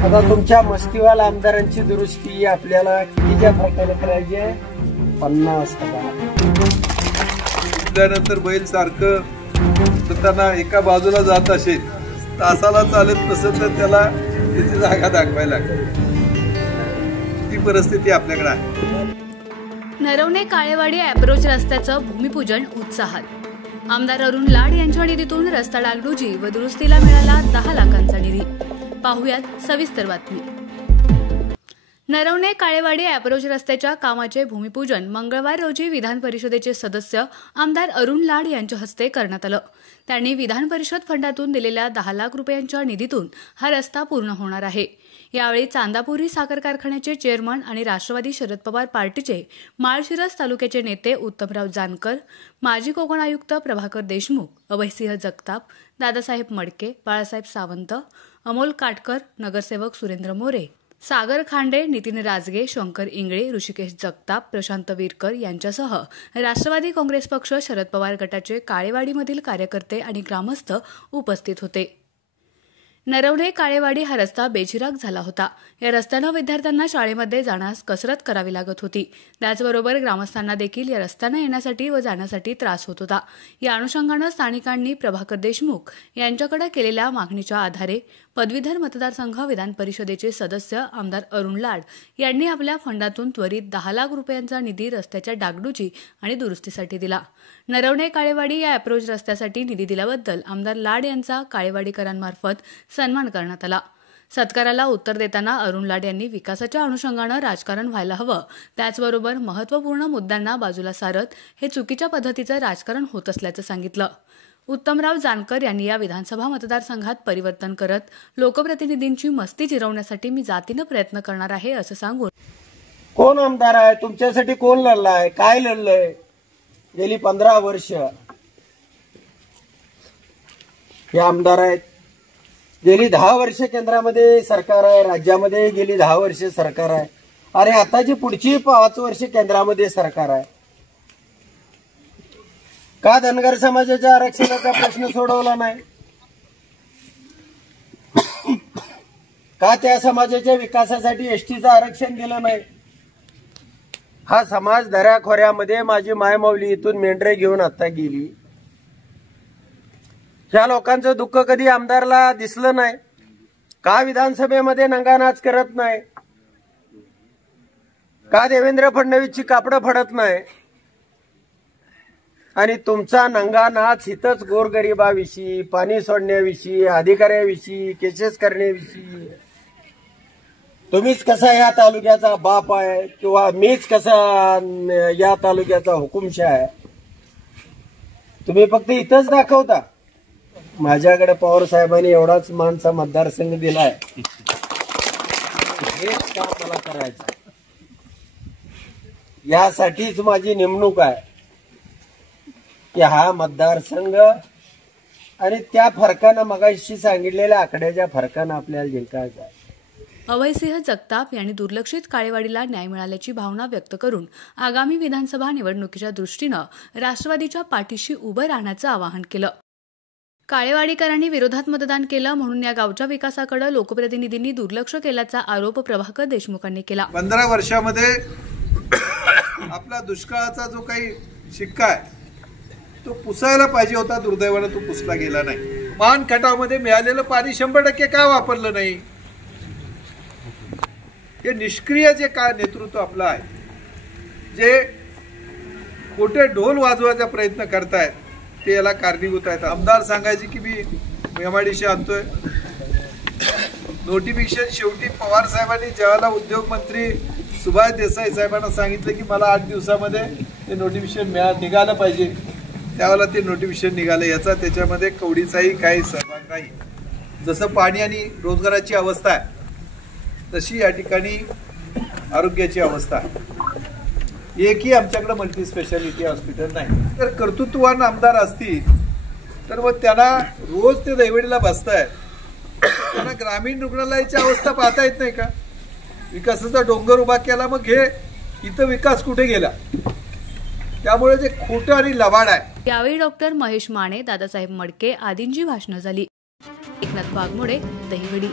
आता तुमच्या मस्तीवाल आमदारांची दुरुस्ती आपल्याला कितीच्या फरकाने करायची आहे? 50,000. त्यानंतर बैल सारखं त्यांना एका बाजूला जात असेल, तासाला चालत नसेल तर त्याला त्याची जागा दाखवायला लागते. ती परिस्थिती आपल्याकडे आहे. नरवणे काळेवाडी अॅप्रोच रस्त्याचं भूमिपूजन उत्साहात. आमदार अरुण लाड यांच्या निधीतून रस्ता डागडुजी व दुरुस्तीला मिळाला 10 लाखांचा निधी. पाहुयात सविस्तर बातमी. नरवणे काळेवाडी अॅप्रोच रस्त्याच्या कामाचे भूमिपूजन मंगळवार रोजी विधान परिषदेचे सदस्य आमदार अरुण लाड यांच्या हस्ते करण्यात आलं. त्यांनी विधान परिषद फंडातून दिलेल्या 10 लाख रुपयांच्या निधीतून हा रस्ता पूर्ण होणार आहे. यावेळी चांदापुरी साखर कारखान्याचे चेअरमन आणि राष्ट्रवादी शरद पवार पार्टीचे माळशिरस तालुक्याचे नेते उत्तमराव जानकर, माजी कोकण आयुक्त प्रभाकर देशमुख, अभयसिंह जगताप, दादासाहेब मडके, बाळासाहेब सावंत, अमोल काटकर, नगरसेवक सुरेंद्र मोरे, सागर खांडे, नितीन राजगे, शंकर इंगळे, ऋषिकेश जगताप, प्रशांत वीरकर यांच्यासह राष्ट्रवादी काँग्रेस पक्ष, शरद पवार गटाचे काळेवाडीमधील कार्यकर्ते आणि ग्रामस्थ उपस्थित होते. नरवणे काळेवाडी हा रस्ता बेचिराग झाला होता. या रस्त्यानं विद्यार्थ्यांना शाळेमध्ये जाण्यास कसरत करावी लागत होती. त्याचबरोबर ग्रामस्थांना देखील या रस्त्यानं येण्यासाठी व जाण्यासाठी त्रास होत होता. या अनुषंगानं स्थानिकांनी प्रभाकर देशमुख यांच्याकडे केलेल्या मागणीच्या आधारे पदवीधर मतदारसंघ विधान परिषदेचे सदस्य आमदार अरुण लाड यांनी आपल्या फंडातून त्वरित 10 लाख रुपयांचा निधी रस्त्याच्या डागडुजी आणि दुरुस्तीसाठी दिला. नरवणे काळेवाडी या अॅप्रोच रस्त्यासाठी निधी दिल्याबद्दल आमदार लाड यांचा काळेवाडीकरांमार्फत सन्मान करण्यात आला. सत्काराला उत्तर देताना अरुण लाड यांनी विकासाच्या अनुषंगानं राजकारण व्हायला हवं, त्याचबरोबर महत्त्वपूर्ण मुद्द्यांना बाजूला सारत हे चुकीच्या पद्धतीचं राजकारण होत असल्याचं सांगितलं. उत्तमराव जानकर यांनी या विधानसभा मतदारसंघात परिवर्तन करत लोकप्रतिनिधींची मस्ती जिरवण्यासाठी मी जातीनं प्रयत्न करणार आहे असं सांगून, कोण आमदार आहे तुमच्यासाठी? कोण लढलाय? काय लढलंय? गेली 15 वर्ष हे आमदार आहेत. गेली 10 वर्ष केंद्रामध्ये सरकार आहे, राज्यामध्ये गेली 10 वर्ष सरकार आहे. अरे आताची पुढची 5 वर्ष केंद्रामध्ये सरकार आहे. का धनगर समाजाच्या आरक्षणाचा प्रश्न सोडवला नाही? का त्या समाजाच्या विकासासाठी एसटीचं आरक्षण दिलं नाही? हा समाज दऱ्याखोऱ्यामध्ये माझी मायमाऊली इथून मेंढरे घेऊन आता गेली. ह्या लोकांचं दुःख कधी आमदारला दिसलं नाही. का विधानसभेमध्ये नंगानाच करत नाही? का देवेंद्र फडणवीसची कापडं फडत नाही? आणि तुमचा नंगानाच हितच गोरगरिबाविषयी, पाणी सोडण्याविषयी, अधिकाऱ्याविषयी, केसेस करण्याविषयी. तुम्हीच कसा या तालुक्याचा बाप आहे किंवा मीच कसा या तालुक्याचा हुकुमशाह आहे, तुम्ही फक्त इथंच दाखवता. माझ्याकडे पवार साहेबांनी एवढाच मानचा मतदारसंघ दिलाय, हेच काम मला करायचं. यासाठीच माझी नेमणूक आहे की हा मतदारसंघ आणि त्या फरकानं मगाशी सांगितलेल्या आकड्याच्या फरकानं आपल्याला जिंकायचं आहे. अभयसिंह जगताप यांनी दुर्लक्षित काळेवाडीला न्याय मिळाल्याची भावना व्यक्त करून आगामी विधानसभा निवडणुकीच्या दृष्टीनं राष्ट्रवादीच्या पाठीशी उभं राहण्याचं आवाहन केलं. काळेवाडीकरांनी विरोधात मतदान केलं म्हणून या गावच्या विकासाकडे लोकप्रतिनिधींनी दुर्लक्ष केल्याचा आरोप प्रभाकर देशमुखांनी केला. 15 वर्षामध्ये आपला दुष्काळाचा जो काही शिक्का आहे तो पुसायला पाहिजे होता, दुर्दैवानं तो पुसला गेला नाही. मान खटावमध्ये मिळालेलं पाणी 100% का वापरलं नाही? हे निष्क्रिय जे काय नेतृत्व आपलं आहे, जे खोटे ढोल वाजवायचा प्रयत्न करतायत ते याला कारणीभूत आहेत. आमदार सांगायचे की मी MIDC आणतोय, नोटिफिकेशन शेवटी पवार साहेबांनी ज्यावेळेला उद्योग मंत्री सुभाष देसाई साहेबांना सांगितलं की मला 8 दिवसामध्ये ते नोटिफिकेशन निघालं पाहिजे, त्यावेळेला ते नोटिफिकेशन निघालं. याचा त्याच्यामध्ये कवडीचाही काही सहभाग नाही. जसं पाणी आणि रोजगाराची अवस्था आहे तशी या ठिकाणी आरोग्याची अवस्था आहे. एकही आमच्याकडे मल्टी स्पेशालिटी हॉस्पिटल नाही. तर कर्तृत्ववान आमदार असतील तर मग त्यांना रोज ते दैवडीला बसतायत, त्यांना ग्रामीण रुग्णालयाची अवस्था पाहता येत नाही का? विकासाचा डोंगर उभा केला, मग हे इथं विकास कुठे गेला? त्यामुळे जे खोटं आणि लबाड आहे. यावेळी डॉक्टर महेश माने, दादासाहेब मडके आदींची भाषणं झाली. एकनाथ वाघमोडे, दहिवडी.